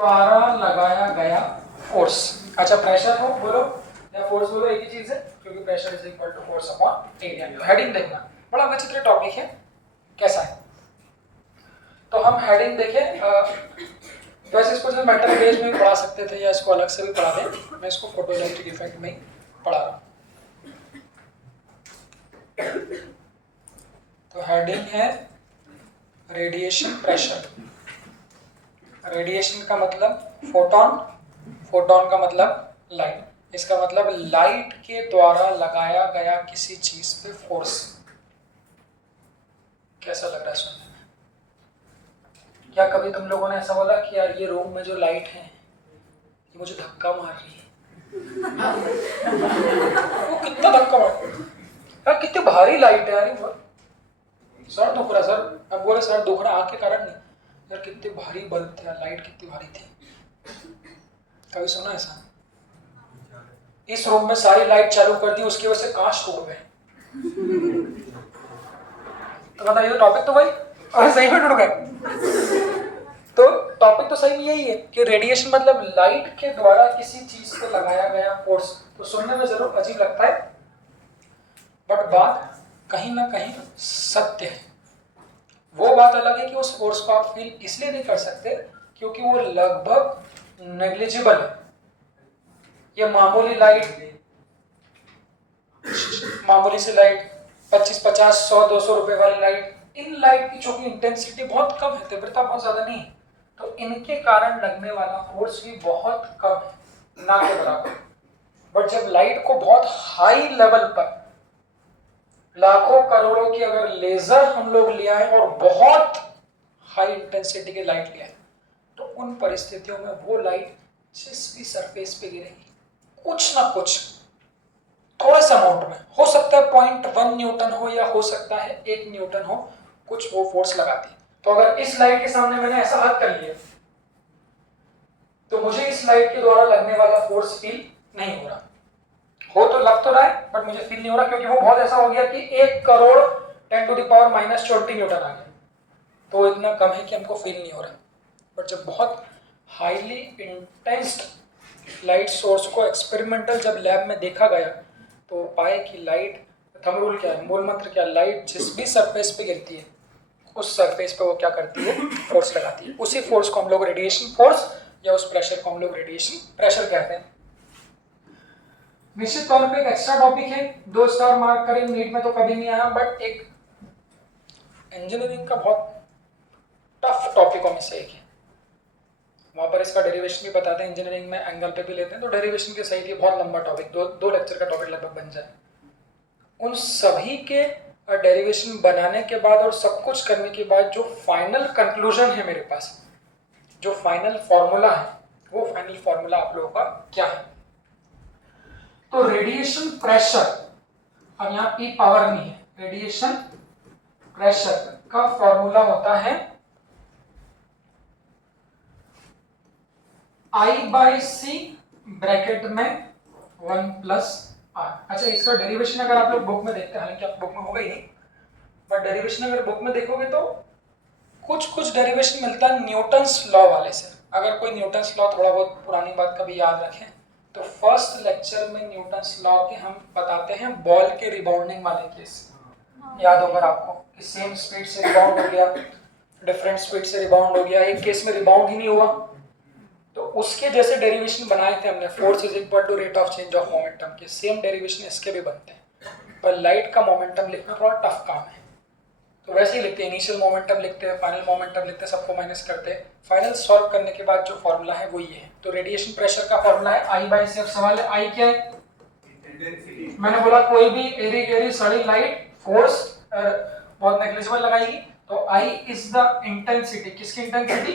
द्वारा लगाया गया फोर्स। अच्छा प्रेशर हो बोलो या फोर्स बोलो एक ही चीज है, क्योंकि pressure is equal to force upon area. Heading देखना, बड़ा विचित्र टॉपिक है, कैसा है तो हम हेडिंग देखें। वैसे इसको जो मेटल गेज में पढ़ा सकते थे या इसको अलग से भी पढ़ा दें, मैं इसको फोटोइलेक्ट्रिक इफेक्ट में ही पढ़ा रहा हूँ। तो हेडिंग है रेडिएशन प्रेशर। रेडिएशन का मतलब फोटोन, फोटोन का मतलब लाइट। इसका मतलब लाइट के द्वारा लगाया गया किसी चीज पे फोर्स। कैसा लग रहा है सुनने में? क्या कभी तुम लोगों ने ऐसा बोला कि यार ये रूम में जो लाइट है ये मुझे धक्का मार रही है? वो कितना धक्का मार रही है यार, कितनी भारी लाइट है यार। वो सर दुख रहा, सर अब बोले सर दुख रहा आँख के कारण नहीं यार, कितने भारी बल्ब थे, लाइट कितनी भारी थी। कभी सुना ऐसा? इस रूम में सारी लाइट चालू कर दी, उसकी वजह से कांच टूट गए। तो बताइए टॉपिक तो भाई सही में टूट गए। तो टॉपिक तो सही में यही है कि रेडिएशन मतलब लाइट के द्वारा किसी चीज पे लगाया गया फोर्स। तो सुनने में जरूर अजीब लगता है, बट बात कहीं ना कहीं सत्य है। वो बात अलग है कि उस फोर्स को आप फील इसलिए नहीं कर सकते क्योंकि वो लगभग नेग्लिजिबल है। ये मामूली लाइट, मामूली सी लाइट 25, 50, 100, 200 रुपए वाली लाइट, इन लाइट की चूंकि इंटेंसिटी बहुत कम है, तीव्रता बहुत ज्यादा नहीं है, तो इनके कारण लगने वाला फोर्स भी बहुत कम है, ना के बराबर। बट जब लाइट को बहुत हाई लेवल पर लाखों करोड़ों की अगर लेजर हम लोग ले आए और बहुत हाई इंटेंसिटी की लाइट ले आए, तो उन परिस्थितियों में वो लाइट जिस भी सरफेस पे गिरेगी कुछ ना कुछ थोड़े से अमाउंट में, हो सकता है 0.1 न्यूटन हो या हो सकता है 1 न्यूटन हो, कुछ वो फोर्स लगाती है। तो अगर इस लाइट के सामने मैंने ऐसा हाथ कर लिया तो मुझे इस लाइट के द्वारा लगने वाला फोर्स फील नहीं हो रहा। हो तो लग तो रहा है बट मुझे फील नहीं हो रहा, क्योंकि वो बहुत ऐसा हो गया कि 1 करोड़ 10⁻⁻20 न्यूटन आ गया, तो इतना कम है कि हमको फील नहीं हो रहा। बट जब बहुत हाईली इंटेंस्ड लाइट सोर्स को एक्सपेरिमेंटल जब लैब में देखा गया तो पाए कि लाइट, थंब रूल क्या है, मूल मंत्र क्या, लाइट जिस भी सरफेस पे गिरती है उस सरफेस पे वो क्या करती है, फोर्स लगाती है। उसी फोर्स को हम लोग रेडिएशन फोर्स या उस प्रेशर को हम लोग रेडिएशन प्रेशर कहते हैं। निश्चित तौर पे एक एक्स्ट्रा टॉपिक है, 2 स्टार मार्क करें, नीट में तो कभी नहीं आया, बट एक इंजीनियरिंग का बहुत टफ टॉपिकों में से एक है। वहां पर इसका डेरिवेशन भी बताते हैं, इंजीनियरिंग में एंगल पे भी लेते हैं, तो डेरिवेशन के सही बहुत लंबा टॉपिक, दो लेक्चर का टॉपिक लगभग बन जाए। उन सभी के डेरिवेशन बनाने के बाद और सब कुछ करने के बाद जो फाइनल कंक्लूजन है मेरे पास, जो फाइनल फॉर्मूला है, वो फाइनल फॉर्मूला आप लोगों का क्या है? तो रेडिएशन प्रेशर, अब यहाँ पी पावर नहीं है, रेडिएशन प्रेशर का फॉर्मूला होता है I/C ब्रैकेट में 1+R। अच्छा इसका डेरिवेशन अगर आप लोग बुक में देखते हैं, हालांकि आप बुक में होगा ही नहीं, बट डेरिवेशन अगर बुक में देखोगे तो कुछ डेरिवेशन मिलता है न्यूटन्स लॉ वाले से। अगर कोई न्यूटन्स लॉ थोड़ा बहुत पुरानी बात कभी याद रखें तो फर्स्ट लेक्चर में न्यूटन्स लॉ के हम बताते हैं बॉल के रिबाउंडिंग वाले केस, याद होगा आपको कि सेम स्पीड से रिबाउंड हो गया, डिफरेंट स्पीड से रिबाउंड हो गया, एक केस में रिबाउंड ही नहीं हुआ, तो उसके जैसे डेरिवेशन बनाए थे हमने, force is equal to rate of change of momentum के। सेम डेरिवेशन इसके भी बनते हैं, पर लाइट का मोमेंटम लिखना थोड़ा टफ काम है, तो वैसे ही लिखते हैं, इनिशियल मोमेंटम लिखते हैं, फाइनल मोमेंटम लिखते हैं, सबको माइनस करते हैं, फाइनल सॉल्व करने के बाद जो फॉर्मूला है वो ये है। तो रेडिएशन प्रेशर का फॉर्मूला है I/C। अब सवाल है I क्या है? मैंने बोला कोई भी एरी गेरी सड़ी लाइट फोर्स बहुत नेग्लिजिबल लगाएगी, तो I इज द इंटेंसिटी, किसकी इंटेंसिटी?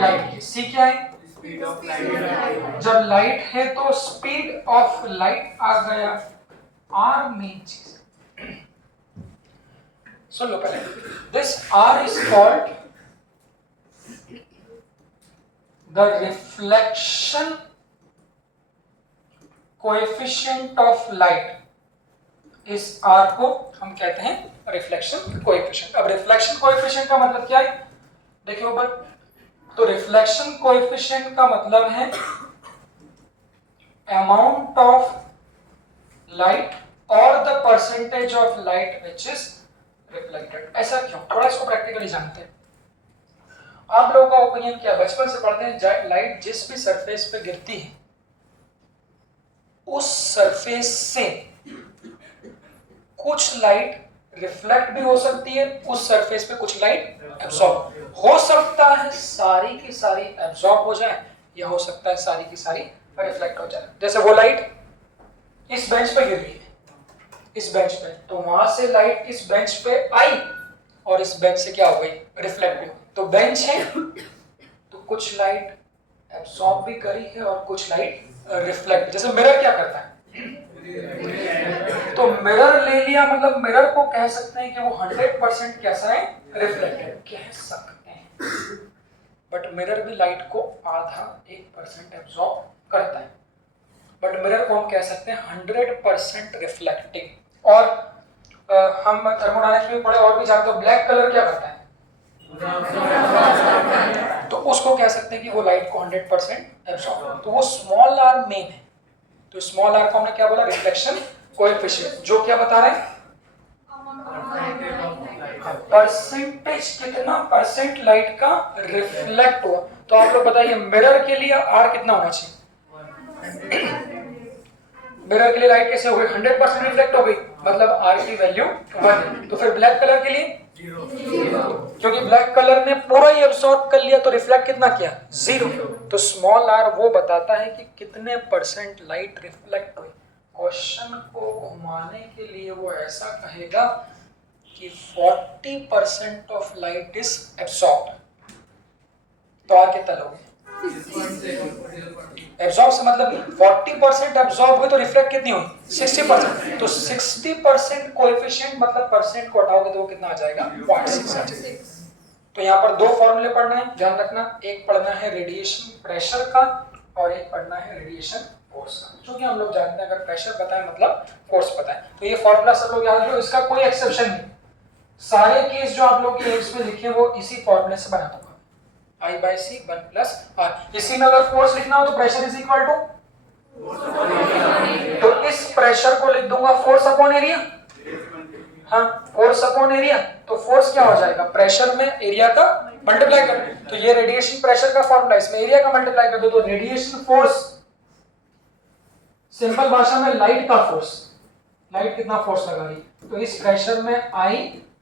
लाइट की। C क्या है? Speed of light. जब लाइट है तो स्पीड ऑफ लाइट आ गया, R मेन चीज। सुन लो पहले, this R is called the reflection coefficient of light। इस R को हम कहते हैं रिफ्लेक्शन कोएफिशिएंट। अब रिफ्लेक्शन कोएफिशिएंट का मतलब क्या है? देखिए ऊपर तो रिफ्लेक्शन कोएफिशिएंट का मतलब है अमाउंट ऑफ लाइट और the percentage of light which is reflected. ऐसा क्यों, थोड़ा इसको प्रैक्टिकली जानते हैं। आप लोगों का ओपिनियन क्या, बचपन से पढ़ते हैं लाइट जिस भी सरफेस पे गिरती है उस सरफेस से कुछ लाइट रिफ्लेक्ट भी हो सकती है, उस सरफेस पे कुछ लाइट एब्सॉर्ब हो सकता है, सारी की सारी एब्सॉर्ब हो जाए या हो सकता है सारी की सारी रिफ्लेक्ट हो जाए। जैसे वो लाइट इस बेंच पे गिर रही है, इस बेंच पे, तो वहां से लाइट इस बेंच पे आई और इस बेंच से क्या हो गई, रिफ्लेक्ट भी। तो बेंच है तो कुछ लाइट एब्सॉर्ब भी करी है और कुछ लाइट रिफ्लेक्ट। जैसे मिरर क्या करता है, तो मिरर ले लिया, मतलब मिरर को कह सकते हैं कि वो 100% कैसा है, रिफ्लेक्टेड कह सकते हैं, बट मिरर भी लाइट को आधा 1% एब्सॉर्ब करता है, बट मिरर को हम कह सकते हैं 100% रिफ्लेक्टिंग। और हम थर्मोडायनेमिक्स में पढ़े और भी जानते हो, ब्लैक कलर क्या करता है, तो उसको कह सकते हैं कि वो लाइट को 100% एब्सॉर्ब, तो वो स्मॉल आर मेन है। तो स्मॉल आर को हमने क्या बोला, रिफ्लेक्शन कोएफिशिएंट, जो क्या बता रहे हैं, परसेंटेज, कितना परसेंट लाइट का रिफ्लेक्ट हुआ। तो आप लोग बताइए मिरर के लिए आर कितना होना चाहिए, मिरर के लिए लाइट कैसे हो गई, 100% रिफ्लेक्ट हो गई, मतलब आर की वैल्यू 1 है। तो फिर ब्लैक कलर के लिए 0, क्योंकि ब्लैक कलर ने पूरा ही एब्सॉर्ब कर लिया, तो रिफ्लेक्ट कितना किया, 0। तो स्मॉल आर वो बताता है कि कितने परसेंट लाइट रिफ्लेक्ट हुई। क्वेश्चन को घुमाने के लिए वो ऐसा कहेगा कि 40% ऑफ लाइट इज एब्सॉर्ब, तो आर कितना लोगे, एब्सॉर्ब से मतलब 40% एब्सॉर्ब हुई तो रिफ्लेक्ट कितनी हुई, 60%। तो 60% कोएफिशिएंट मतलब परसेंट को हटाओगे तो वो कितना आ जाएगा, 0.6 आ जाएगा। तो यहाँ पर दो फॉर्मूले पढ़ना है, ध्यान रखना, एक पढ़ना है रेडिएशन प्रेशर का और एक पढ़ना है रेडिएशन फोर्स का। क्योंकि हम लोग जानते हैं अगर प्रेशर पता है मतलब फोर्स पता है, तो ये फॉर्मूला सब लोग याद रखो, इसका कोई एक्सेप्शन नहीं। सारे केस जो आप लोग के एग्जाम्स में लिखे वो इसी फॉर्मूले से बना दूंगा, I/C 1 + R। इसी में अगर फोर्स लिखना हो तो प्रेशर इज इक्वल टू, तो इस प्रेशर को लिख दूंगा फोर्स अपॉन एरिया, हाँ फोर्स अपॉन एरिया, तो फोर्स क्या हो जाएगा, प्रेशर में एरिया का मल्टीप्लाई कर, तो ये रेडिएशन प्रेशर का फॉर्मूला, इसमें एरिया का मल्टीप्लाई कर दो तो रेडिएशन फोर्स, सिंपल भाषा में लाइट का फोर्स, लाइट कितना फोर्स लगा रही, तो इस प्रेशर में I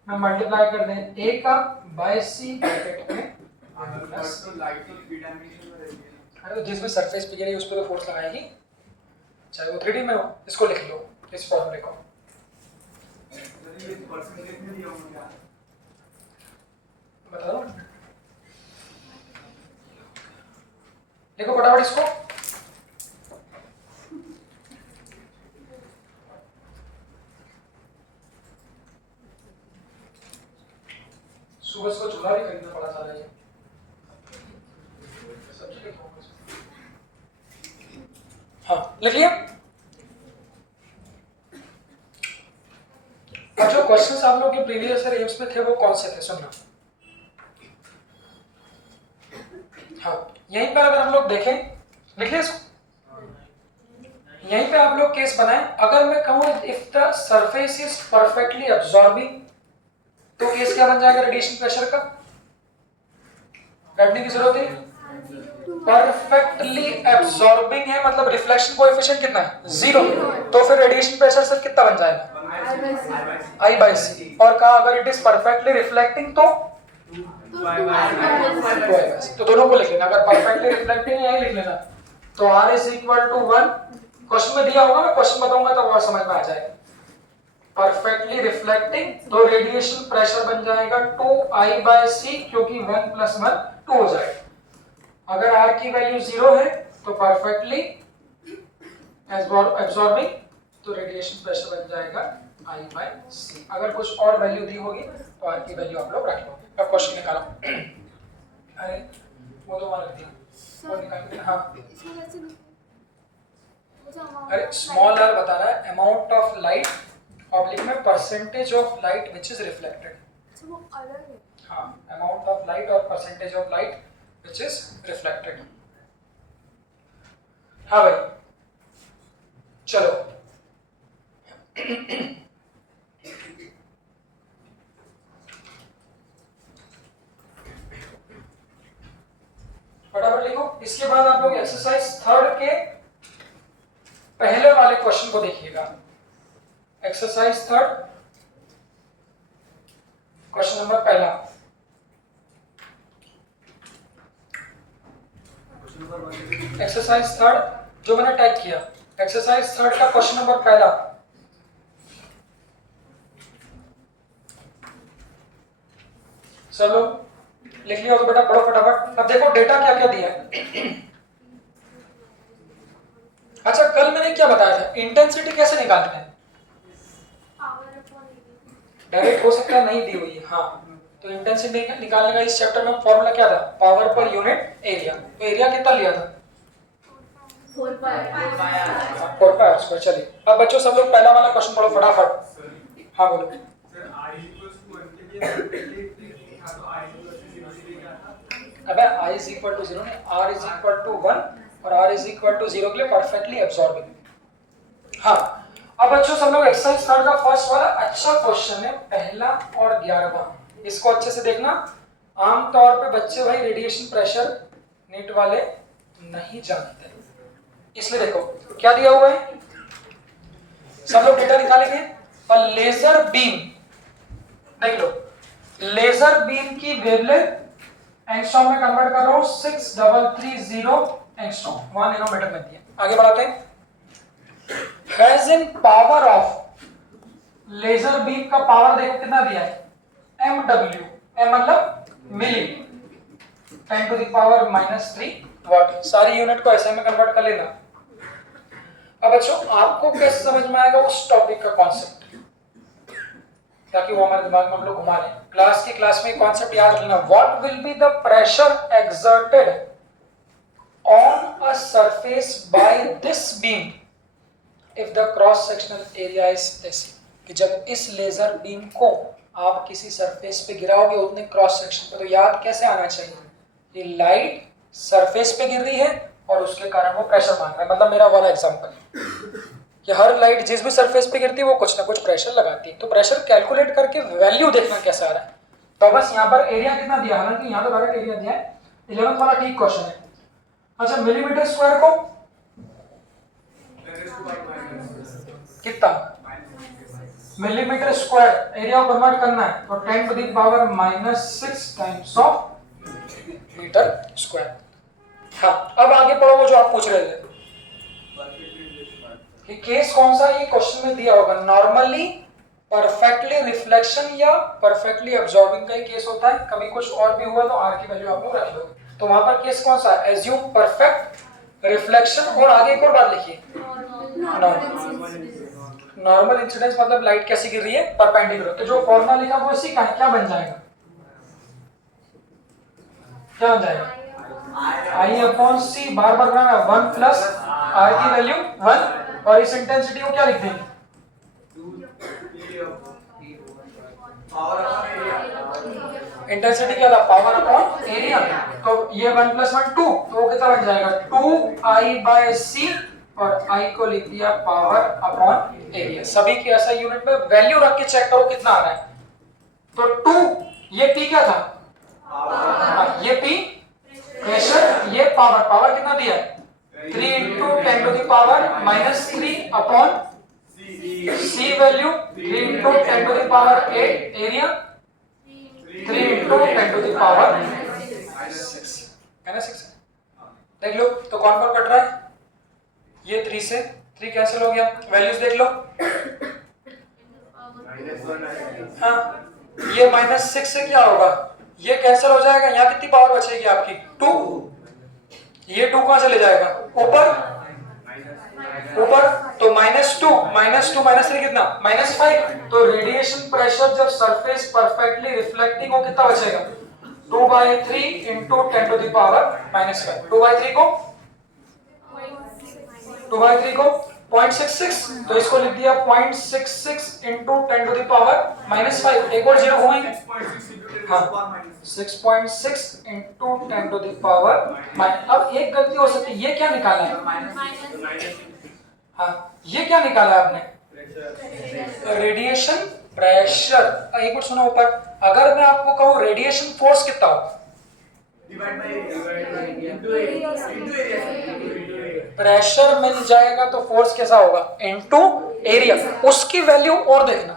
में मल्टीप्लाई कर दें A का बाय C ब्रैकेट में प्लस, तो लाइट तो 3 डायमेंशन में रहती है, अरे तो जिस भी सरफेस पे गिरी उस पे तो फोर्स लगाएगी, चाहे वो 3D में हो। इसको लिख लो, इस फॉर्मूले को, ये परसेंटेज में दिया होगा क्या, बता दो, देखो फटाफट इसको, सुबह को चूल्हा भी खरीदना पड़ा था ये हाँ लिख लिया। और जो क्वेश्चंस आप लोग के प्रीवियस ईयर एम्स में थे वो कौन से थे, सुनना। हाँ यहीं पर अगर हम लोग देखें, लिख लिया इसको, यहीं पे आप लोग केस बनाएं, अगर मैं कहूं if the surface is perfectly absorbing, तो केस क्या बन जाएगा रेडिएशन प्रेशर का, रटने की जरूरत है, परफेक्टली एब्सॉर्बिंग है मतलब रिफ्लेक्शन कोएफिशिएंट कितना है, 0, तो फिर रेडिएशन प्रेशर सिर्फ कितना बन जाएगा, I/C। और कहा अगर इट इज परफेक्टली रिफ्लेक्टिंग तो तो दोनों को लिख लेना, अगर परफेक्टली रिफ्लेक्टिंग है यही लिख लेना, तो R = 1, क्वेश्चन में दिया होगा, मैं क्वेश्चन बताऊंगा तो और समझ में आ जाएगा। परफेक्टली रिफ्लेक्टिंग तो रेडिएशन प्रेशर बन जाएगा 2I/C, क्योंकि 1 + 1 2 हो जाएगा। अगर R की वैल्यू 0 है तो परफेक्टली एब्सॉर्बिंग, तो रेडिएशन प्रेशर बन जाएगा I/C। अगर कुछ और वैल्यू दी होगी तो R की वैल्यू आप लोग रख लो। अब क्वेश्चन निकालो, अरे वो तो वहां रख दिया, वो निकाल के, हाँ अरे स्मॉल r बता रहा है अमाउंट ऑफ लाइट ऑब्लिक में percentage of light which is reflected, हाँ अमाउंट ऑफ लाइट और percentage of light which is reflected. हाँ भाई चलो फटाफट लिखो। इसके बाद आप लोग एक्सरसाइज थर्ड के पहले वाले क्वेश्चन को देखिएगा। एक्सरसाइज थर्ड क्वेश्चन नंबर पहला। एक्सरसाइज थर्ड जो मैंने टाइप किया, एक्सरसाइज थर्ड का क्वेश्चन नंबर पहला। सब लोग लिख लिया तो बेटा पढ़ो फटाफट। अब देखो डेटा क्या क्या दिया है। अच्छा कल मैंने क्या बताया था, इंटेंसिटी कैसे निकालते हैं? डायरेक्ट हो सकता है नहीं दी हुई है। हाँ तो इंटेंसिटी निकालने का इस चैप्टर में फॉर्मूला क्या था? Power per unit area. तो एरिया कितना लिया था? 4 पाई आर स्क्वायर। चलिए अब बच्चों सब लोग पहला वाला क्वेश्चन पढ़ो फटाफट। हाँ बोलो। अबे I is equal to 0 नहीं, R is equal to 1 और R is equal to 0 के लिए परफेक्टली एब्जॉर्बिंग। हाँ अब बच्चों सब लोग एक्सरसाइज थर्ड का फर्स्ट वाला अच्छा क्वेश्चन है, पहला और 11वां। इसको अच्छे से देखना। आमतौर पे बच्चे भाई रेडिएशन प्रेशर नीट वाले नहीं जानते, इसलिए देखो क्या दिया हुआ है। सब लोग डेटा निकालेंगे और लेजर बीम देख लो। लेजर बीम की वेवलेंथ एंगस्ट्रॉम में कन्वर्ट कर रहा हूं 6330 एंगस्ट्रॉम, 1 नैनोमीटर में दिया। आगे बढ़ाते हैं। हैज इन पावर ऑफ, लेजर बीम का पावर देखो कितना दिया है, MW, M मतलब मिली, 10 to the power -3 वाट। सारी यूनिट को ऐसे में कन्वर्ट कर लेना। अब बच्चों आपको कैसे समझ में आएगा उस टॉपिक का कॉन्सेप्ट, ताकि वो हमारे दिमाग में हम लोग घुमा लें। क्लास में कॉन्सेप्ट याद रखना। What will be the pressure exerted on a surface by this beam if the cross sectional area is this. कि जब इस लेजर बीम को आप किसी सरफेस पे गिराओगे उतने क्रॉस सेक्शन पे, तो याद कैसे आना चाहिए कि लाइट सरफेस पे गिर रही है और उसके कारण वो प्रेशर मांग रहा है। मतलब मेरा वाला एग्जांपल कि हर लाइट जिस भी सरफेस पे गिरती है वो कुछ ना कुछ प्रेशर लगाती है, तो प्रेशर कैलकुलेट करके वैल्यू देखना कैसा आ रहा है। तो बस यहाँ पर एरिया कितना दिया, हालांकि यहाँ तो डायरेक्ट एरिया दिया है। 11th वाला ठीक क्वेश्चन है। अच्छा मिलीमीटर स्क्वायर को कितना, मिलीमीटर स्क्वायर एरिया को कन्वर्ट करना है तो 10 to the power -6 times of metre square. हाँ अब आगे पढ़ो वो जो आप पूछ रहे थे कि केस कौन सा ये क्वेश्चन में दिया होगा। नॉर्मली परफेक्टली रिफ्लेक्शन या परफेक्टली अब्सॉर्बिंग का ही केस होता है, कभी कुछ और भी हुआ तो आर की वैल्यू आप लोग रख लो। तो वहां पर केस कौन सा है, एज्यूम परफेक्ट रिफ्लेक्शन। और आगे एक और बात लिखिए, नॉर्मल इंसिडेंस मतलब लाइट कैसी गिर रही है, परपेंडिकुलर। तो जो फॉर्मूला लिखा वो इसी का है, क्या बन जाएगा, क्या बन जाएगा, I/C बार बार बनाना 1 प्लस R की वैल्यू 1 और इस इंटेंसिटी को क्या लिख देंगे, इंटेंसिटी क्या था, पावर अपॉन एरिया। तो ये 1 + 1 2, तो वो कितना बन जाएगा 2I/C और I को लिख दिया पावर अपॉन एरिया। सभी की ऐसा यूनिट में वैल्यू रख के चेक करो कितना आ रहा है। तो 2 ये P क्या था, ये P प्रेशर, ये पावर, पावर कितना दिया है 3 × 10 to the power -3 upon C value 3 × 10 to the power 8, area 3 × 10 to the power 6 है ना, 6 देख लो। तो कौन कौन कट रहा है, ये 3 से 3 कैंसिल हो गया, वैल्यूज देख लो। हाँ ये -6 से क्या होगा, ये कैंसिल हो जाएगा, यहाँ कितनी पावर बचेगी आपकी 2, ये 2 कहां से ले जाएगा ऊपर, ऊपर तो -2 -3 कितना -5। तो रेडिएशन प्रेशर जब सरफेस परफेक्टली रिफ्लेक्टिंग हो कितना बचेगा 2/3 × 10 to the power -5। 2/3 को 0.66, तो इसको लिख दिया 0.66 इंटू 10 टू द पावर -5, एक और जीरो घूमेंगे। हाँ 6.6 इंटू 10 टू द पावर। अब एक गलती हो सकती है, ये क्या निकाला है? हाँ ये क्या निकाला है आपने? Radiation pressure. एक मिनट सुनो ऊपर, अगर मैं आपको कहूँ रेडिएशन फोर्स कितना हो, प्रेशर मिल जाएगा तो फोर्स कैसा होगा? इनटू एरिया, उसकी वैल्यू और देखना।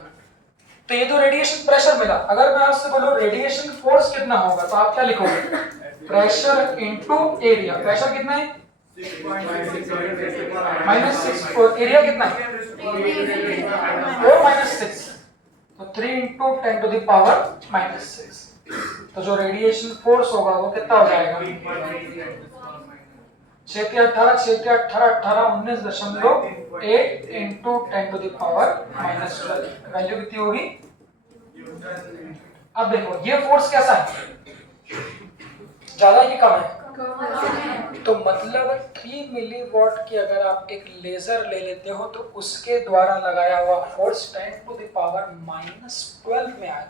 तो ये तो रेडिएशन प्रेशर मिला, अगर मैं आपसे बोलूं रेडिएशन फोर्स कितना होगा तो आप क्या लिखोगे? Pressure into area. प्रेशर कितना है? -6, और एरिया कितना है? 4 -6, तो 3 इंटू 10 टू द पावर -6। तो जो रेडिएशन फोर्स होगा वो कितना हो जाएगा? 6 18 6 18 18 19.8 into 10 to the power -12। Value कितनी होगी? अब देखो ये फोर्स कैसा है, ज्यादा है कि कम है? तो मतलब 3 मिलीवॉट की अगर आप एक लेजर ले लेते हो तो उसके द्वारा लगाया हुआ फोर्स 10 टू द पावर -12 में आए।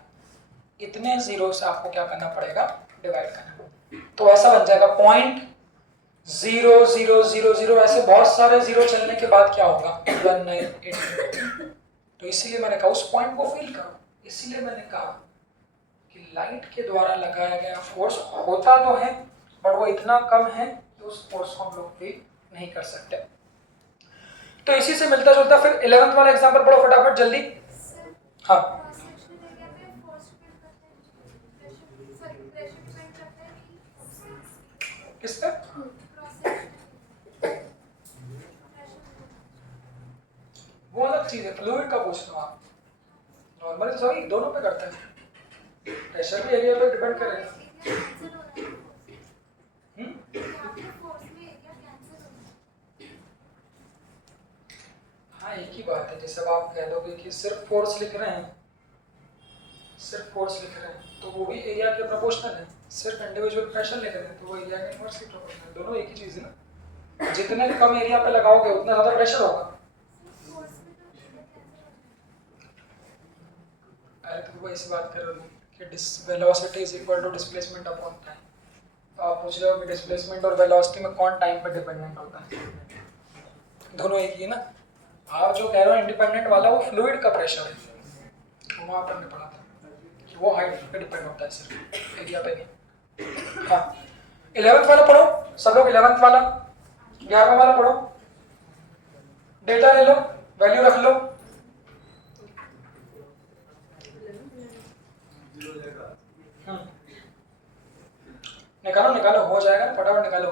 इतने जीरो से आपको क्या करना पड़ेगा? डिवाइड करना। तो ऐसा बन जाएगा 0.0000, ऐसे बहुत सारे जीरो चलने के बाद क्या होगा? 1980। तो इसीलिए मैंने कहा उस पॉइंट को फील करो। इसीलिए मैंने कहा कि लाइट के द्वारा लगाया गया फोर्स होता तो है बट वो इतना कम है कि उस फोर्स को हम लोग फील नहीं कर सकते। तो इसी से मिलता जुलता फिर 11th वाला एग्जांपल पढ़ो फटाफट जल्दी। हाँ किस पे? वो अलग चीज है, फ्लूइड का पूछ लो आप। नॉर्मली तो सभी दोनों पे करते हैं, प्रेशर भी एरिया पे डिपेंड करेगा। हाँ एक ही बात है, जैसे अब आप कह दोगे कि सिर्फ फोर्स लिख रहे हैं, सिर्फ फोर्स लिख रहे हैं तो वो भी एरिया के प्रोपोर्शनल है। सिर्फ इंडिविजुअल प्रेशर लिख रहे हैं तो वो एरिया के इनवर्सली प्रोपोर्शनल है। दोनों एक ही चीज है ना, जितने कम एरिया पे लगाओगे उतना ज्यादा प्रेशर होगा। अरे तो वो ऐसी बात कर रहे हो कि velocity is equal to displacement upon time, तो आप पूछ रहे हो कि डिस्प्लेसमेंट और वेलोसिटी में कौन टाइम पर डिपेंडेंट होता है? दोनों एक ही है ना। आप जो कह रहे हो इंडिपेंडेंट वाला वो फ्लूइड का प्रेशर है, वहाँ पर नहीं पढ़ा था कि वो हाइट पे डिपेंड होता है, सिर्फ एरिया पे नहीं। हाँ 11th वाला पढ़ो सब लोग, 11th वाला 11वां वाला पढ़ो, डेटा ले लो, वैल्यू रख लो। निकालो निकालो, हो जाएगा ना, फटाफट निकालो।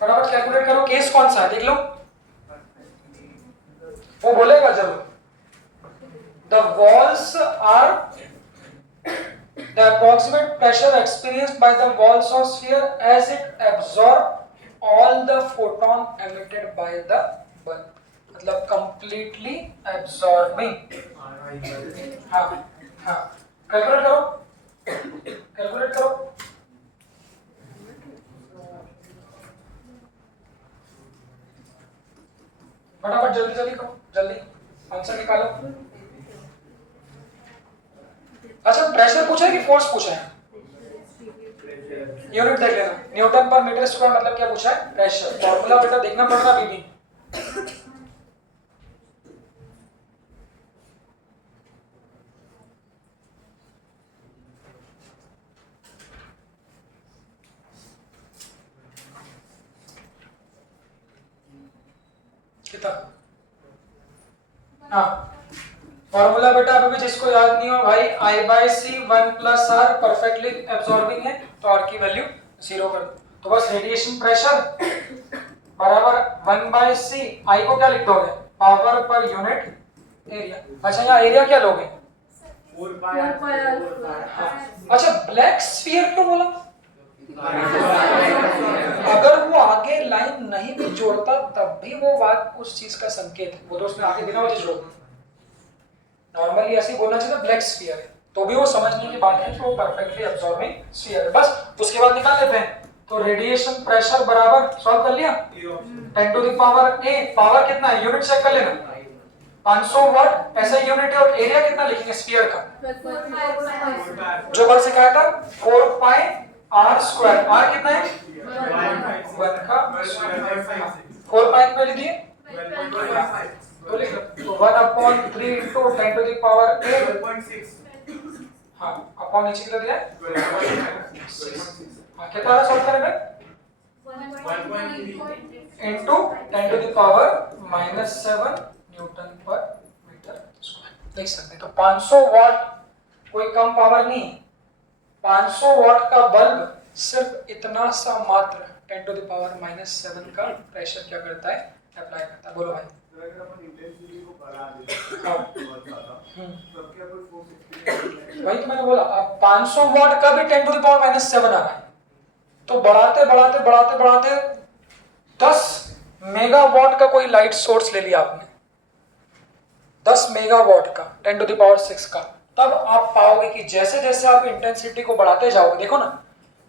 फटाफट कैलकुलेट करो, केस कौन सा है देख लो, वो बोलेगा जरूर। The walls are the approximate pressure experienced by the walls of sphere as it absorb all the photon emitted by the bulb, मतलब कंप्लीटली एब्सॉर्बिंग। हाँ हाँ कैलकुलेट करो, कैलकुलेट करो। फटाफट जल्दी जल्दी करो, जल्दी आंसर निकालो। अच्छा प्रेशर पूछा है कि फोर्स पूछा है? यूनिट देख लेना, न्यूटन पर मीटर स्क्वायर मतलब क्या पूछा है? प्रेशर। फॉर्मूला बेटा देखना पड़ेगा बीबी। कितना? हाँ फॉर्मूला बेटा अभी भी जिसको याद नहीं हो भाई, I/C 1 + R परफेक्टली एब्सॉर्बिंग है तो R की वैल्यू 0 कर दो। तो बस रेडिएशन प्रेशर बराबर 1/C, I को क्या लिख दोगे? Power per unit area. अच्छा यहाँ एरिया क्या लोगे? 4 अच्छा ब्लैक स्फीयर क्यों बोला? अगर वो आगे लाइन नहीं भी जोड़ता तब भी वो बात उस चीज का संकेत है, वो तो उसने आगे बिना वजह जोड़। नॉर्मली ऐसे बोलना चाहिए ब्लैक स्फीयर है, तो भी वो समझने की बात है कि वो परफेक्टली अब्सॉर्बिंग स्फीयर है। बस उसके बाद निकाल लेते हैं। तो रेडिएशन प्रेशर बराबर, सॉल्व कर लिया, 10 to the power A, power कितना है यूनिट चेक कर लेना, 500 वाट ऐसा यूनिट है, और एरिया कितना लिखेंगे स्फीयर का, जो कल सिखाया था 4 पाई आर स्क्वायर, आर कितना है 1 का 4 पाई कितना लिख दिए, तो लिख लो 1/3 into 10 to the power 8, हाँ अपॉन नीचे कितना दिया है 6, हाँ कितना आ रहा सॉल्व करेंगे into 10 to the power -7 Newton पर मीटर स्क्वायर। देख सकते हैं तो 500 वाट कोई कम पावर नहीं, 500 वाट का बल्ब सिर्फ इतना सा मात्र 10 to the power -7 का प्रेशर क्या करता है, अप्लाई करता है। बोलो भाई, अगर अपन इंटेंसिटी को बढ़ा दें बहुत ज्यादा, तब क्या कोई फोर्स एक्सपीरियंस, वही तो मैंने बोला, अब 500 वाट का भी 10 to the power -7 आ रहा है, तो बढ़ाते बढ़ाते बढ़ाते बढ़ाते 10 मेगावाट का कोई लाइट सोर्स ले लिया आपने, 10 मेगावाट का 10 to the power 6 का, तब आप पाओगे कि जैसे जैसे आप इंटेंसिटी को बढ़ाते जाओगे, देखो ना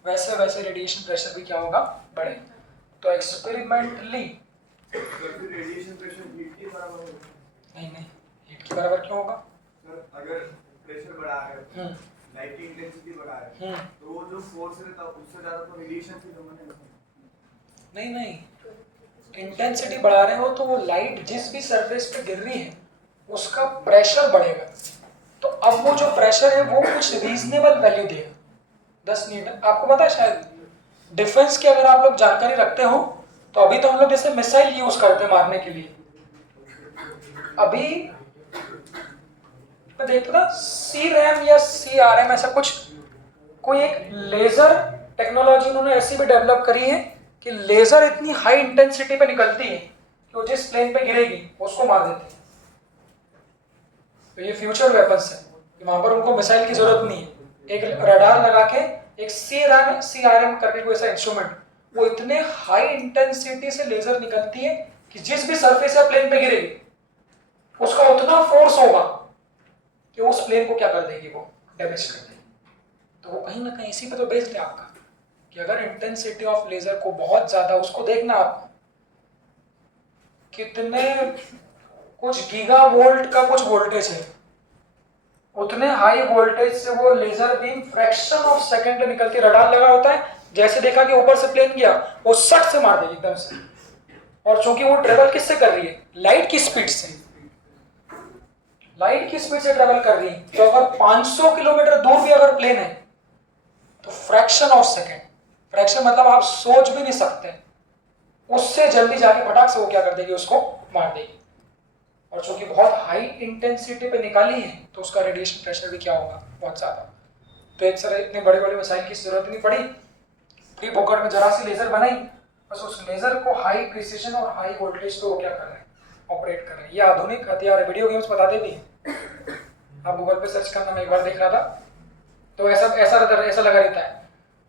वैसे वैसे रेडिएशन प्रेशर भी क्या होगा, बढ़ेगा। तो एक्सपेरिमेंटली रेडिएशन प्रेशर हीट के बराबर होगा? नहीं, हीट के बराबर क्यों होगा सर, अगर प्रेशर बढ़ा है, लाइट की इंटेंसिटी बढ़ा है, तो वो जो फोर्स रहता है उससे ज्यादा तो रेडिएशन से जो मैंने नहीं, इंटेंसिटी बढ़ा रहे हो तो वो लाइट जिस भी सरफेस पे गिर रही है उसका प्रेशर बढ़ेगा, तो अब वो जो प्रेशर है वो कुछ रीजनेबल वैल्यू देगा, 10 न्यूटन। आपको पता है शायद डिफेंस की अगर आप लोग जानकारी रखते हो तो अभी तो हम लोग जैसे मिसाइल यूज करते हैं मारने के लिए, अभी मैं देखता था CRAM या CRM ऐसा कुछ, कोई एक लेजर टेक्नोलॉजी उन्होंने ऐसी भी डेवलप करी है कि लेजर इतनी हाई इंटेंसिटी पे निकलती है कि वो जिस प्लेन पे गिरेगी उसको मार देती है। तो ये फ्यूचर वेपन्स है कि वहां पर उनको मिसाइल की जरूरत नहीं है, एक रडार लगा के एक CRM करके कोई ऐसा इंस्ट्रूमेंट, वो इतने हाई इंटेंसिटी से लेजर निकलती है कि जिस भी सरफेस या प्लेन पे गिरेगी उसका उतना फोर्स होगा कि उस प्लेन को क्या कर देगी, वो डैमेज कर देगी। तो वो कहीं ना कहीं इसी पे तो बेस्ड है आपका कि अगर इंटेंसिटी ऑफ लेजर को बहुत ज्यादा, उसको देखना आप कितने कुछ गीगा वोल्ट का कुछ वोल्टेज है, उतने हाई वोल्टेज से वो laser beam fraction of second में निकलती, रडार लगा होता है, जैसे देखा कि ऊपर से प्लेन गया वो सट से मार देगी एकदम से, और चूंकि वो ट्रेवल किससे कर रही है, लाइट की स्पीड से, लाइट की स्पीड से ट्रेवल कर रही है, तो अगर 500 किलोमीटर दूर भी अगर प्लेन है तो फ्रैक्शन ऑफ सेकंड, फ्रैक्शन मतलब आप सोच भी नहीं सकते, उससे जल्दी जाके फटाक से वो क्या कर देगी, उसको मार देगी। और चूंकि बहुत हाई इंटेंसिटी पे निकाली है तो उसका रेडिएशन प्रेशर भी क्या होगा, बहुत ज्यादा। तो एक सर इतने बड़े बड़े मिसाइल की जरूरत नहीं पड़ी, प्री बोकर में जरा सी लेजर बनाई, बस उस लेजर को हाई प्रिसिजन और हाई वोल्टेज पे वो क्या कर रहे हैं, ऑपरेट कर रहे हैं। ये आधुनिक हथियार है, वीडियो गेम्स बताते भी हैं, आप गूगल पे सर्च करना, मैं एक बार देख रहा था तो ऐसा लगा रहता है,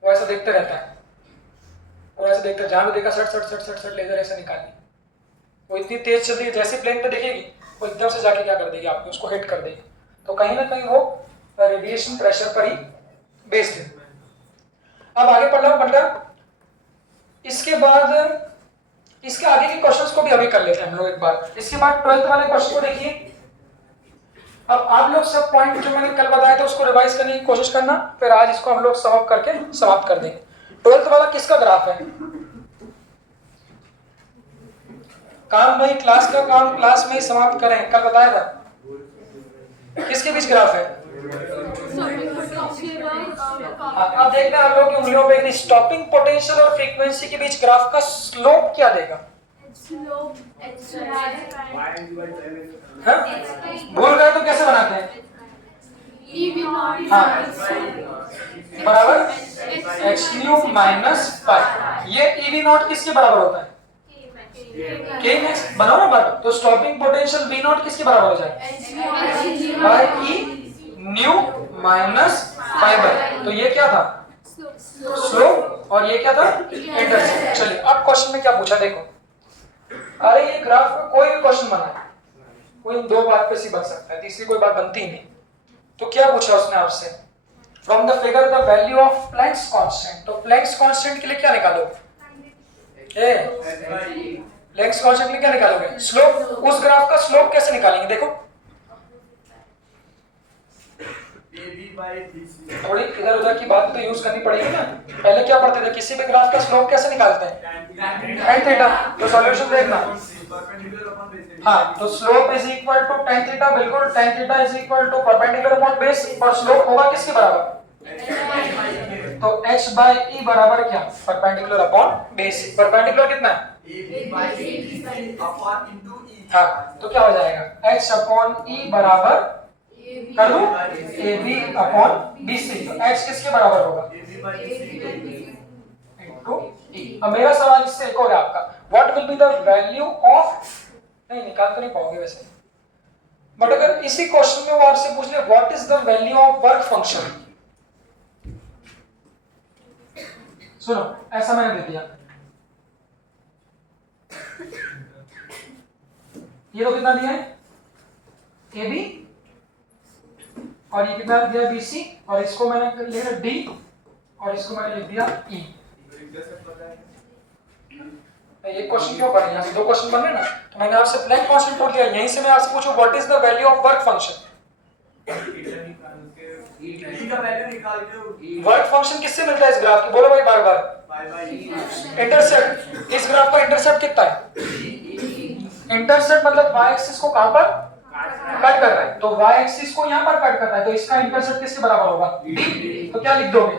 वो ऐसा देखते रहता है और ऐसे देखते, जहां भी देखा सट लेजर ऐसा निकाली, वो इतनी तेज चल रही है, जैसे प्लेन पे देखेगी वो एकदम से जाके क्या कर देगी, आपको उसको हिट कर देगी। तो कहीं ना कहीं वो रेडिएशन प्रेशर पर ही बेस्ड है। अब आगे पढ़ना, इसके बाद इसके आगे के क्वेश्चंस को भी अभी कर लेते हैं हम लोग एक बार। इसके बाद 12th वाले क्वेश्चन को देखिए। अब आप लोग सब पॉइंट जो मैंने कल बताया था उसको रिवाइज करने की कोशिश करना, फिर आज इसको हम लोग समाप्त करके समाप्त कर देंगे। 12th वाला किसका ग्राफ है? काम भाई क्लास का काम क्लास में ही समाप्त करें, कल बताया था। किसके बीच ग्राफ है? अब देखना आप लोग की उंगलियों पे, स्टॉपिंग पोटेंशियल और फ्रीक्वेंसी के बीच ग्राफ का स्लोप क्या देगा? भूल गए तो कैसे बनाते हैं? बराबर h³ माइनस पाई। ये EV नॉट किसके बराबर होता है? K मैक्स बनाओ ना बट, तो स्टॉपिंग पोटेंशियल V नॉट किसके बराबर हो जाए? By E nu minus pi by. तो ये क्या था? स्लोप, और ये क्या था? इंटरसेप्ट। चलिए अब क्वेश्चन में क्या पूछा देखो। अरे ये ग्राफ में कोई भी क्वेश्चन बना है, कोई दो बात पे सी बन सकता है, तीसरी कोई बात बनती ही नहीं। तो क्या पूछा उसने आपसे, from the figure the value of Planck's constant. तो प्लैंक्स कांस्टेंट के लिए क्या निकालो, प्लैंक्स कांस्टेंट के लिए क्या निकालोगे, स्लोप। उस ग्राफ का स्लोप कैसे निकालेंगे, देखो थोड़ी इधर उधर की बात तो यूज करनी पड़ेगी ना। पहले क्या पढ़ते थे, किसी भी ग्राफ का स्लोप कैसे निकालते हैं, tan थीटा। तो सॉल्यूशन देखना, हाँ, तो slope is equal to tan theta, बिल्कुल tan theta is equal to perpendicular upon base, और स्लोप होगा किसके बराबर, तो h बाय e बराबर क्या, परपेंडिकुलर अपॉन बेस। परपेंडिकुलर कितना है, हाँ, तो क्या हो जाएगा h अपॉन e बराबर कर दूं ab अपॉन bc। तो h किसके बराबर होगा, इनटू e। अब मेरा सवाल इससे एक और है आपका, what will be the value of, नहीं निकाल तो नहीं पाओगे वैसे, बट अगर इसी क्वेश्चन में वो आपसे पूछ ले what is the value of work function, सुनो ऐसा मैंने दे दिया, ये तो कितना दिया है AB, और ये कितना दिया BC, और इसको मैंने लिखा D, और इसको मैंने लिख दिया E। ये क्वेश्चन क्यों बने, यहाँ से दो क्वेश्चन बने ना, तो मैंने आपसे प्लैंक कांस्टेंट पूछ लिया, यहीं से मैं आपसे पूछूं what is the value of work function. Work function किससे मिलता है इस ग्राफ की, बोलो भाई बार बार, इंटरसेप्ट। इस ग्राफ का इंटरसेप्ट कितना है, इंटरसेप्ट मतलब y एक्सिस को कहां पर कट कर रहा है, तो y एक्सिस को यहां पर कट कर रहा है, तो इसका इंटरसेप्ट किसके बराबर होगा, d। तो क्या लिख दोगे,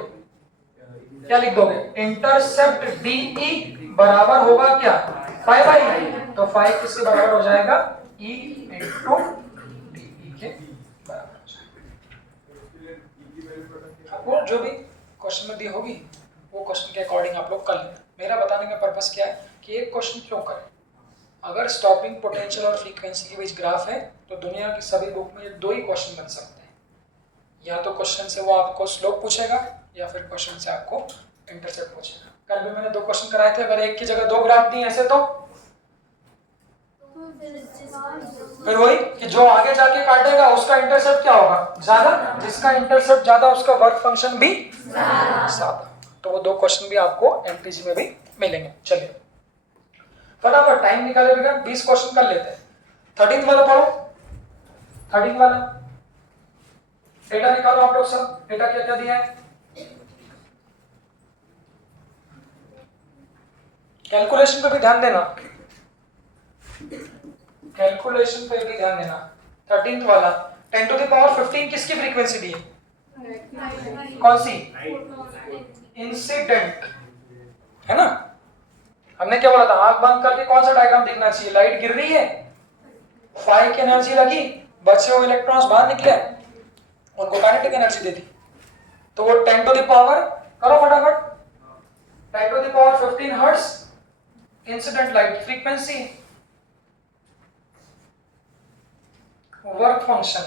क्या लिख दोगे, इंटरसेप्ट DE बराबर होगा क्या, फाइव बाई, तो फाइव किसके बराबर हो जाएगा, E इंटू DE के बराबर हो जाएगा। वो जो भी क्वेश्चन में दी होगी वो क्वेश्चन के अकॉर्डिंग आप लोग कर लेना। मेरा बताने का पर्पस क्या है कि एक क्वेश्चन क्यों करें, अगर स्टॉपिंग पोटेंशियल और फ्रीक्वेंसी के बीच ग्राफ है तो दुनिया की सभी बुक में दो ही क्वेश्चन बन सकते हैं, या तो क्वेश्चन से वो आपको स्लोप पूछेगा या फिर क्वेश्चन से आपको इंटरसेप्ट पूछेगा। कल भी मैंने दो क्वेश्चन कराए थे, अगर एक की जगह दो ग्राफ दिए ऐसे तो फिर वही कि जो आगे जाके काटेगा उसका इंटरसेप्ट क्या होगा, ज्यादा, जिसका इंटरसेप्ट ज्यादा उसका वर्क फंक्शन भी ज्यादा। तो वो दो क्वेश्चन भी आपको एमपीजी में भी मिलेंगे। चलिए फटाफट टाइम निकाले बगैर 20 क्वेश्चन कर लेते हैं। 13 वाला पढ़ो, 13 वाला डेटा निकालो आप लोग सब, डेटा क्या क्या दिया है, कैलकुलेशन पे भी ध्यान देना, कैलकुलेशन पे भी ध्यान देना। 13th वाला 10 टू द पावर 15 किसकी फ्रीक्वेंसी दी है, कौन सी, इंसिडेंट है ना। हमने क्या बोला था, आंख बंद करके कौन सा डायग्राम देखना चाहिए, लाइट गिर रही है, फाइव की एनर्जी लगी, बचे हुए इलेक्ट्रॉन्स बाहर निकले, उनको काइनेटिक एनर्जी दे दी, तो वो 10 टू द पावर करो फटाफट, 10 to the power 15 hertz incident light frequency. Work function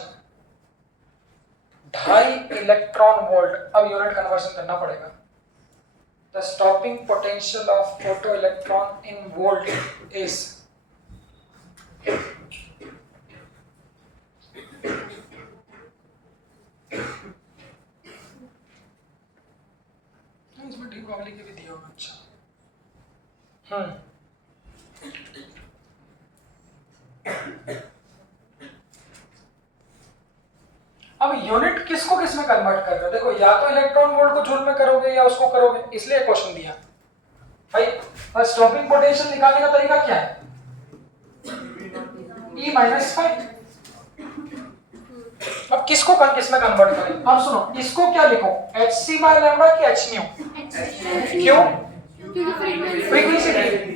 2.5 electron volt. अब यूनिट कन्वर्जन करना पड़ेगा। The stopping potential of photoelectron in volt is इसमें डी ब्रॉगली के भी दिया होगा। अच्छा अब यूनिट किसको किस में कन्वर्ट कर रहे हो, देखो या तो इलेक्ट्रॉन वोल्ट को जूल में करोगे या उसको करोगे, इसलिए क्वेश्चन दिया भाई। स्टॉपिंग पोटेंशियल निकालने का तरीका क्या है, E माइनस 5। अब किसको किस में कन्वर्ट करें, अब सुनो इसको क्या लिखो, hc बाय लैम्डा की h न्यू, क्यों, फ्रीक्वेंसी।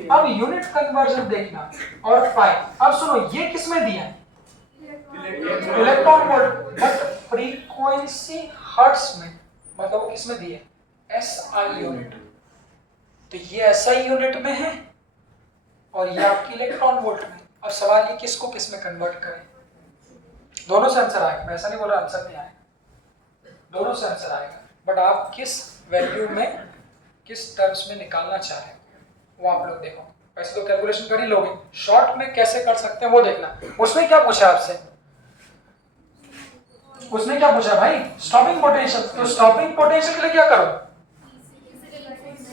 अब यूनिट कन्वर्जन देखना और 5। अब सुनो ये किस में दिया है, electron volt, but frequency hertz में, मतलब वो किस में दी है, SI यूनिट। तो ये SI यूनिट में है और ये आपकी इलेक्ट्रॉन वोल्ट में। अब सवाल ये किसको किस में कन्वर्ट करें, दोनों से आंसर आएगा, मैं ऐसा नहीं बोल रहा आंसर नहीं आएगा, दोनों से आंसर आएगा, बट आप किस वैल्यू में किस टर्म्स में निकालना चाह रहे हो वो आप लोग देखो। वैसे तो कैलकुलेशन कर ही लोगे, शॉर्ट में कैसे कर सकते हैं वो देखना। उसमें क्या पूछा आपसे, उसने क्या पूछा भाई, स्टॉपिंग पोटेंशियल। तो स्टॉपिंग पोटेंशियल के लिए क्या करो,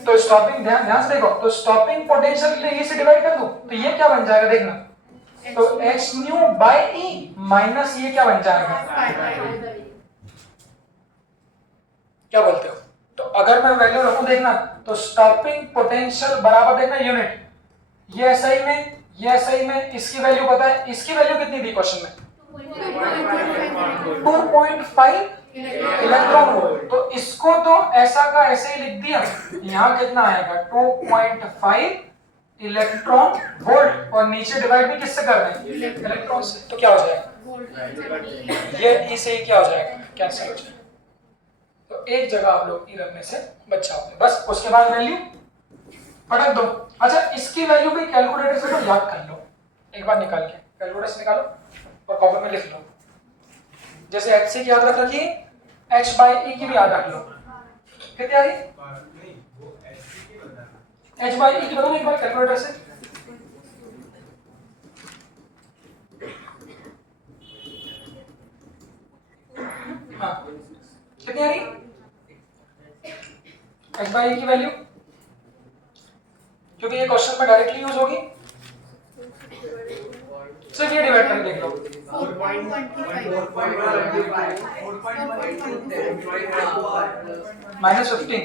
तो स्टॉपिंग, ध्यान से देखो, तो स्टॉपिंग पोटेंशियल के लिए ई से डिवाइड कर दो, तो ये क्या बन जाएगा देखना, तो h new bye E minus ये क्या बन जाएगा, क्या बोलते हो। तो अगर मैं वैल्यू रखूं देखना, तो स्टॉपिंग पोटेंशियल बराबर देखना यूनिट, ये SI में, ये SI में, इसकी वैल्यू पता है, इसकी वैल्यू कितनी थी क्वेश्चन में, 2.5 इलेक्ट्रॉन वोल्ट। तो इसको तो ऐसा का ऐसे ही लिख दिया, यहाँ कितना आएगा 2.5 इलेक्ट्रॉन वोल्ट, और नीचे डिवाइड भी किससे कर रहे हैं, इलेक्ट्रॉन से, तो क्या हो जाएगा, ये ई से क्या हो जाएगा, कैंसिल हो जाएगा। तो एक जगह आप लोग ई रखने से बच जाओगे, बस उसके बाद वैल्यू पटक दो। अच्छा, इसकी वैल्यू भी कैलकुलेटर से तो याद कर लो, एक बार निकाल के कैलकुलेटर से निकालो और कॉपी में लिख लो। जैसे HC की याद रख रखी, H बाई E की भी याद रख लो, कितनी आ रही, H बाई E की बताओ एक बार कैलकुलेटर से, हाँ कितनी आ रही, H बाई E की वैल्यू, क्योंकि ये क्वेश्चन में डायरेक्टली यूज होगी, सिर्फ ये डिवाइड करके देख लो, -15।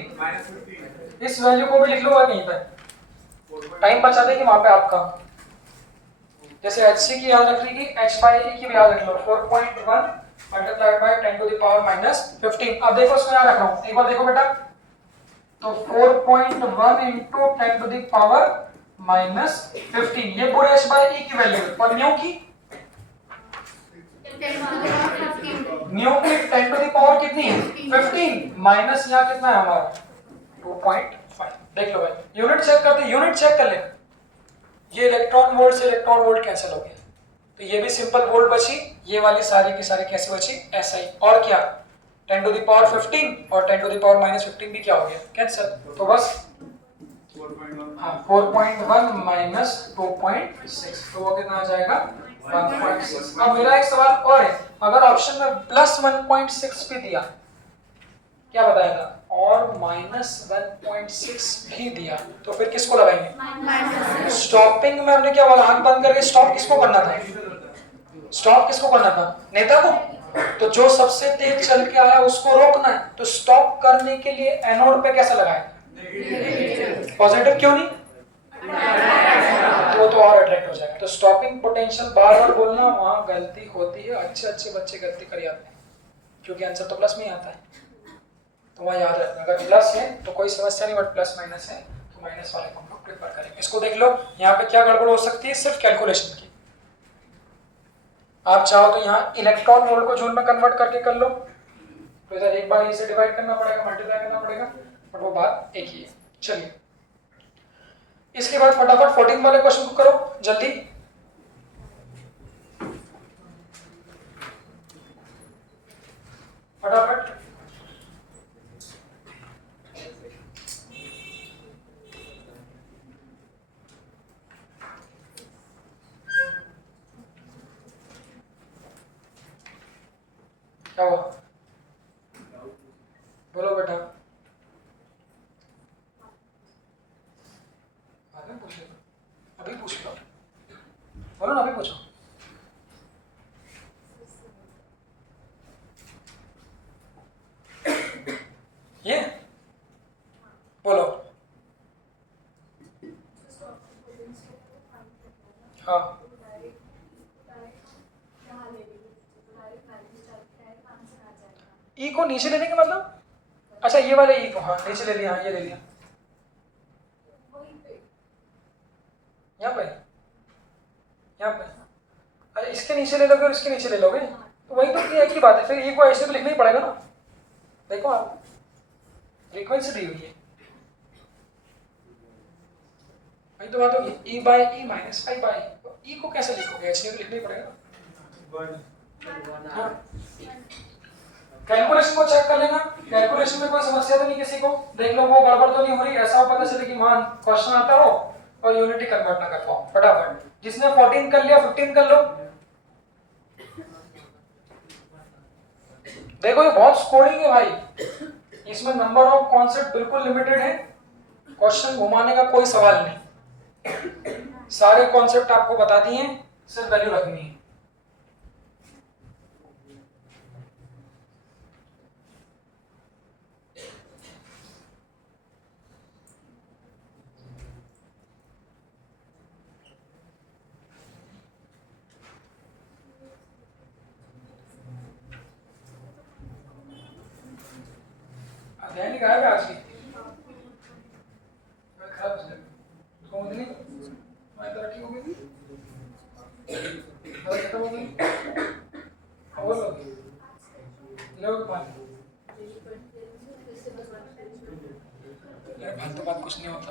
इस वैल्यू को भी लिख लो कहीं पे, टाइम बचा देगी वहां पे आपका। जैसे HC की याद रख ली, H बाई E की भी याद रख लो, 4.1 multiplied by 10 to the power -15। अब देखो इसको यहाँ रख रहा हूँ, एक बार देखो बेटा, तो 4.1 इंटू 10 टू द पावर -15, ये पूरे H बाई E की वैल्यू, और न्यू की 10 टू द पावर कितनी है 15, माइनस यहाँ कितना है हमारा 2.5। देख लो भाई, यूनिट चेक करते, यूनिट चेक कर लेना, ये इलेक्ट्रॉन वोल्ट से इलेक्ट्रॉन वोल्ट कैंसिल हो गया, तो ये भी सिंपल वोल्ट बची, ये वाली सारी की सारी कैसे बची, SI, और क्या 10 टू द पावर 15 और 10 टू द पावर -15 भी क्या हो गया, कैंसिल। तो बस 4.1 माइनस 2.6, तो वो कितना आ जाएगा 1.6। अब मेरा एक सवाल और है, अगर ऑप्शन में +1.6 भी दिया, क्या बताएगा, और -1.6 भी दिया, तो फिर किसको लगाएंगे, स्टॉपिंग में हमने क्या बोला, आंख बंद करके स्टॉप किसको करना था, स्टॉप किसको करना था, नेता को। तो जो सबसे तेज चल के आया उसको रोकना है, तो स्टॉप करने के लिए एनोड पे कैसा लगाएगा, पॉजिटिव, क्यों नहीं, वो तो और अट्रैक्ट हो जाएगा। तो स्टॉपिंग पोटेंशियल बार बार बोलना, वहां गलती होती है, अच्छे अच्छे बच्चे गलती कर जाते हैं, क्योंकि आंसर तो प्लस में ही आता है, तो वहां याद रखना, अगर प्लस है तो कोई समस्या नहीं, बट प्लस माइनस है तो माइनस वाले को हम लोग प्रेफर करेंगे। इसको देख लो, यहाँ पे क्या गड़बड़ हो सकती है, सिर्फ कैलकुलेशन की। आप चाहो तो यहाँ इलेक्ट्रॉन वोल्ट को जूल में कन्वर्ट करके कर लो, तो इधर एक बार इसे डिवाइड करना पड़ेगा, मल्टीप्लाई करना पड़ेगा, बट वो बात एक ही है। चलिए, इसके बाद फटाफट 14 वाले क्वेश्चन को करो जल्दी। फटाफट, क्या हुआ, बोलो बेटा, पूछ लो, अभी पूछ लो, बोलो ना, अभी पूछो। ये बोलो, हाँ ई को नीचे लेने का मतलब, अच्छा ये वाले ई को, हाँ नीचे ले लिया, हाँ ये ले लिया, यहाँ पे, यहाँ पे, अरे इसके नीचे ले लोगे और इसके नीचे ले लोगे, तो वही तो एक ही बात है, फिर ई को ऐसे तो लिखना ही पड़ेगा ना। देखो आप, फ्रीक्वेंसी दी हुई है, वही तो बात होगी, E by E minus I by, E को कैसे लिखोगे, एच तो लिखना ही पड़ेगा। हाँ, कैलकुलेशन को चेक कर लेना, कैलकुलेशन में कोई समस्या तो नहीं किसी को, देख लो वो गड़बड़ तो नहीं हो रही, ऐसा पता चले कि वहां क्वेश्चन आता हो और यूनिटी कन्वर्ट ना कर पाओ। फटाफट, जिसने 14 कर लिया 15 कर लो, देखो ये बहुत स्कोरिंग है भाई, इसमें नंबर ऑफ कॉन्सेप्ट बिल्कुल लिमिटेड है, क्वेश्चन घुमाने का कोई सवाल नहीं, सारे कॉन्सेप्ट आपको बता दिए, सिर्फ वैल्यू रखनी है। अध्याय लिखा है आज की खराब हो जाएगा कौन नहीं मैं तरक्की हो गई खत्म हो गई और लोग पानी यार फालतू बात कुछ नहीं होता।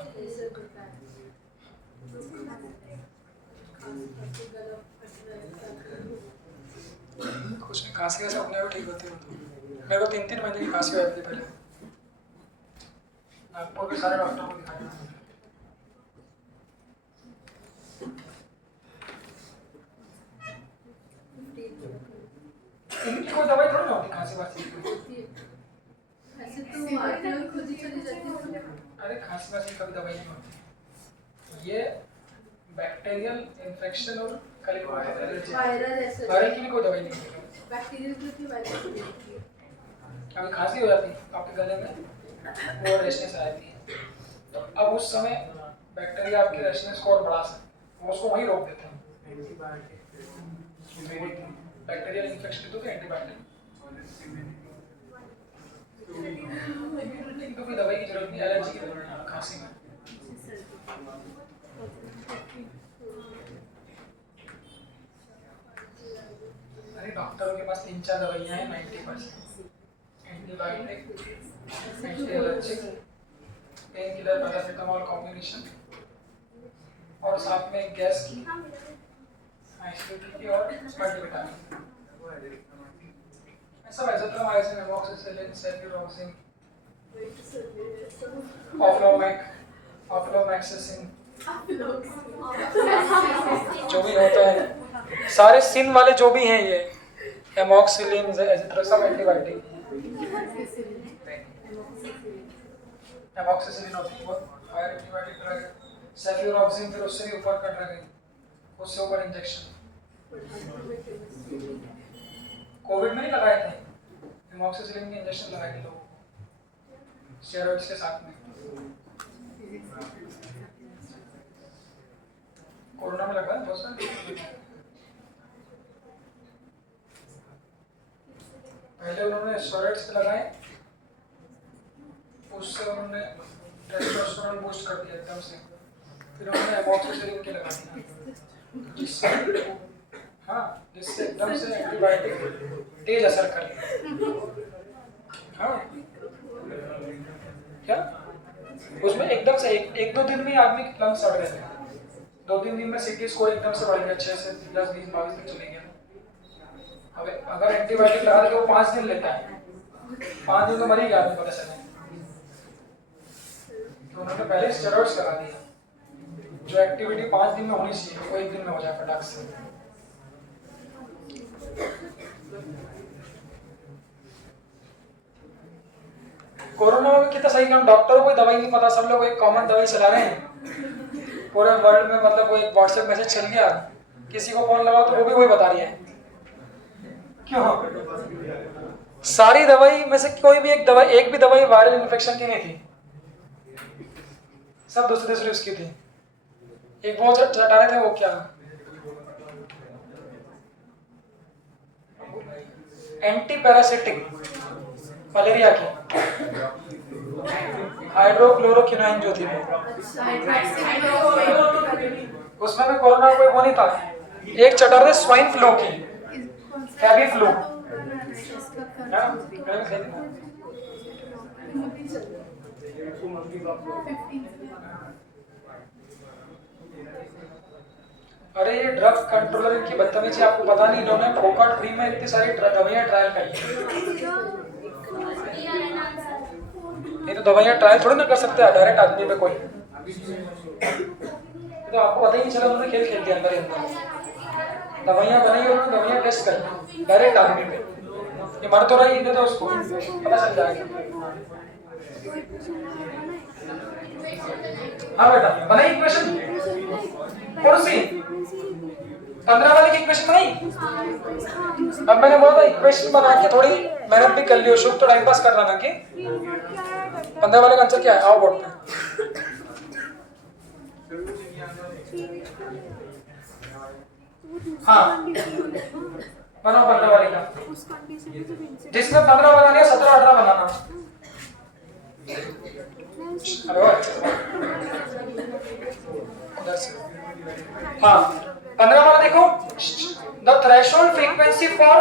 कुछ नहीं, खांसी वैसे अपने आप ठीक होती है, मेरे को 3-3 महीने की खांसी हुई थी पहले, नागपुर के सारे डॉक्टर को दिखाया। इनकी कोई दवाई थोड़ी ना होती खांसी वासी की। अरे खांसी वासी कभी दवाई नहीं होती, ये बैक्टीरियल इन्फेक्शन और वायरल की भी कोई दवाई नहीं होती। अभी खांसी हो जाती है आपके गले में, वो रेशनेस आ जाती है, तो अब उस समय बैक्टीरिया आपके रेशनेस को और बढ़ा सकते, वो उसको वहीं रोक देते हैं। बैक्टीरियल इन्फेक्शन तो एंटीबायोटिक, इनको कोई दवाई की जरूरत नहीं, एलर्जी की जरूरत नहीं खांसी में। अरे डॉक्टरों के पास 3-4 दवाइयाँ हैं 90%, antibiotic, anti allergic, pain killer, paracetamol combination, और साथ में गैस की, एसिडिटी की और मल्टीविटामिन। ऐसा एजिथ्रोमाइसिन, एमॉक्सिसिलिन, सेफ्युरोक्सिन, ऑफ्लोमैक्सिसिन, जो भी होता है, सारे सिन वाले जो भी हैं ये, एमॉक्सिलिन, एजिथ्रो, सब एंटीबायोटिक। एमॉक्सिसिलिन होती है वो फायर एंटीबायोटिक ड्रग है, सेफ्युरोक्सिन फिर उससे भी ऊपर का ड्रग है, उससे ऊपर इंजेक्शन। कोविड में नहीं लगाए थे एमॉक्सिसिलिन के इंजेक्शन, लगाए थे लोगों को स्टेरॉइड्स के साथ में, कोरोना में लगा बहुत सारे। पहले उन्होंने स्टेरॉइड्स पे लगाए, उससे उन्होंने टेस्टोस्टेरोन बूस्ट कर दिया एकदम से, फिर उन्होंने एमॉक्सिसिलिन के लगा दिया, जिससे जिससे एकदम से एंटीबायोटिक तेज असर कर लिया। हाँ क्या उसमें एकदम से एक दो दिन में आदमी के लंग्स सड़ गए थे, 2-3 दिन में सीटी स्कोर एकदम से बढ़ गया, 6 से 10, 20, 22 तक चले गया। अब अगर एंटीबायोटिक लगा तो वो 5 दिन लेता है, 5 दिन तो मर ही गया आदमी, पता चले। तो उन्होंने पहले स्टेरॉइड्स लगा दिया, जो एक्टिविटी 5 दिन में होनी चाहिए वो 1 दिन में हो जाए फटाक से। कोरोना में कितना सही काम, डॉक्टरों को दवाई नहीं पता, सब लोग एक कॉमन दवाई चला रहे हैं पूरे वर्ल्ड में, मतलब वो एक व्हाट्सएप मैसेज चल गया, किसी को फोन लगाओ तो वो भी वही बता रही है। क्यों? सारी दवाई में से कोई भी एक भी दवाई वायरल इन्फेक्शन की नहीं थी, सब दूसरी उसकी थी। एक वो चटा रहे थे, वो क्या एंटी पैरासिटिक मलेरिया की, हाइड्रोक्लोरोक्विनाइन जो थी, उसमें भी कोरोना कोई वो नहीं था। एक चटा रहे स्वाइन फ्लू की, कैबी फ्लू, अरे ये ड्रग कंट्रोलर की बदतमीजी आपको पता नहीं, इन्होंने फोकट फ्री में इतनी सारी दवाइयां ट्रायल करी। ये तो दवाइयां ट्रायल थोड़ी ना कर सकते हैं डायरेक्ट आदमी पे कोई, तो आपको पता ही नहीं चला, उन्होंने खेल खेल दिया अंदर ही अंदर, दवाइयां बनाई और उन्होंने दवाइयां टेस्ट करी डायरेक्ट आदमी पे। ये मर तो रही, दे दो उसको, पता चल जाएगा। हाँ बेटा बनाई इक्वेशन, कौन सी 15 वाले की इक्वेशन बनाई। अब मैंने बोला था इक्वेशन बना के थोड़ी मेहनत भी कर लियो, शुभ तो टाइम पास कर रहा ना कि 15 वाले का आंसर क्या है, आओ बोर्ड पे। हाँ बनाओ 15 वाले का, जिसमें 15 बनानी है 17 18 बनाना। हेलो हाँ 15 वाला देखो, the threshold frequency for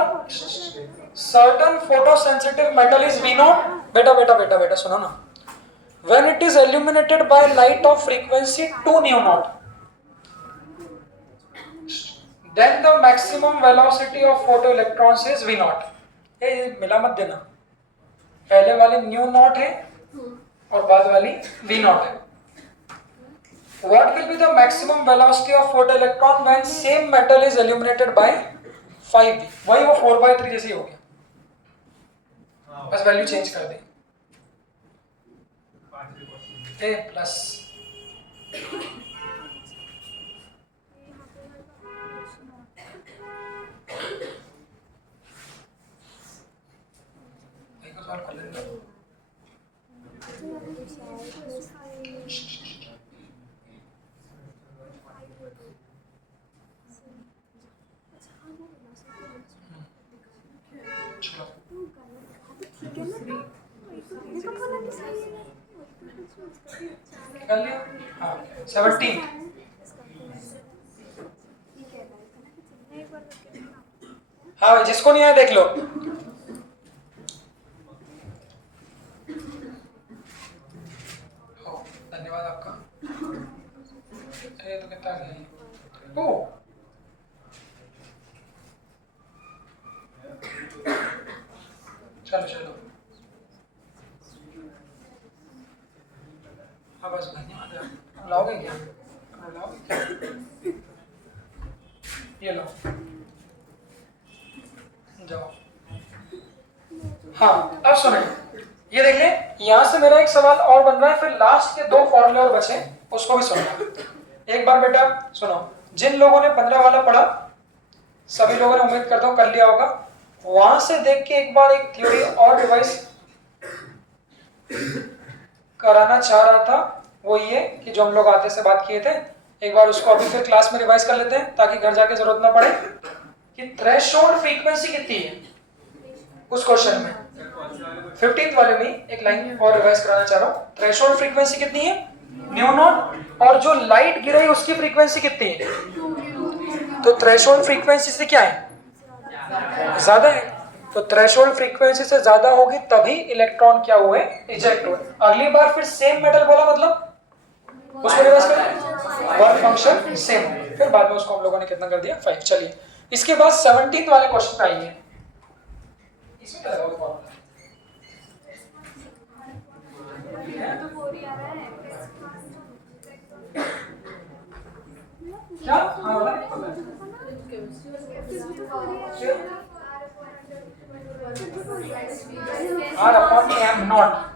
certain photosensitive metal is V0। बेटा बेटा बेटा बेटा सुनो ना, when it is illuminated by light of frequency 2 nu naught, then the maximum velocity of photoelectrons is V0। ये मिला मत देना, पहले वाली nu naught है और बाद वाली V0 है। What will be the maximum velocity of photoelectron when same metal is illuminated by 5B? वही वो 4/3 जैसे ही हो गया, बस वैल्यू चेंज कर दी। A प्लस कर लिया। हाँ 17। हाँ भाई जिसको नहीं आया देख लो। धन्यवाद आपका। ये तो कितना है? ओ चलो चलो, हाँ बस धन्यवाद। लाओगे क्या? लाओगे क्या? ये लो जाओ। हाँ अब सुने, ये देख ले, यहाँ से मेरा एक सवाल और बन रहा है, फिर लास्ट के 2 फॉर्मूले और बचे, उसको भी सुनना एक बार। बेटा सुनो, जिन लोगों ने 15 वाला पढ़ा, सभी लोगों ने उम्मीद करता हूँ कर लिया होगा। वहां से देख के एक बार एक थ्योरी और रिवाइज कराना चाह रहा था, वो ये कि जो हम लोग आते से बात किए थे, एक बार उसको अभी फिर क्लास में रिवाइज कर लेते हैं ताकि घर जाके जरूरत ना पड़े। कि थ्रेशोल्ड फ्रीक्वेंसी कितनी है उस क्वेश्चन में, 15th वाले में एक लाइन और रिवाइज कराना चाह रहा हूँ। थ्रेशोल्ड फ्रीक्वेंसी कितनी है, न्यू नॉट, और जो लाइट गिर रही है उसकी फ्रीक्वेंसी कितनी है। तो थ्रेशोल्ड फ्रीक्वेंसी से क्या है, ज्यादा है, तो थ्रेशोल्ड फ्रीक्वेंसी से ज्यादा होगी तभी इलेक्ट्रॉन क्या हुए, इजेक्ट हुए। अगली बार फिर सेम मेटल बोला, मतलब उसको रिवर्स करें, वर्क फंक्शन सेम, फिर बाद में उसको हम लोगों ने कितना कर दिया, 5। चलिए इसके बाद 17th वाले क्वेश्चन पे आइए। इसमें क्या लगा फॉर्मूला, क्या हाँ वाला R/m नॉट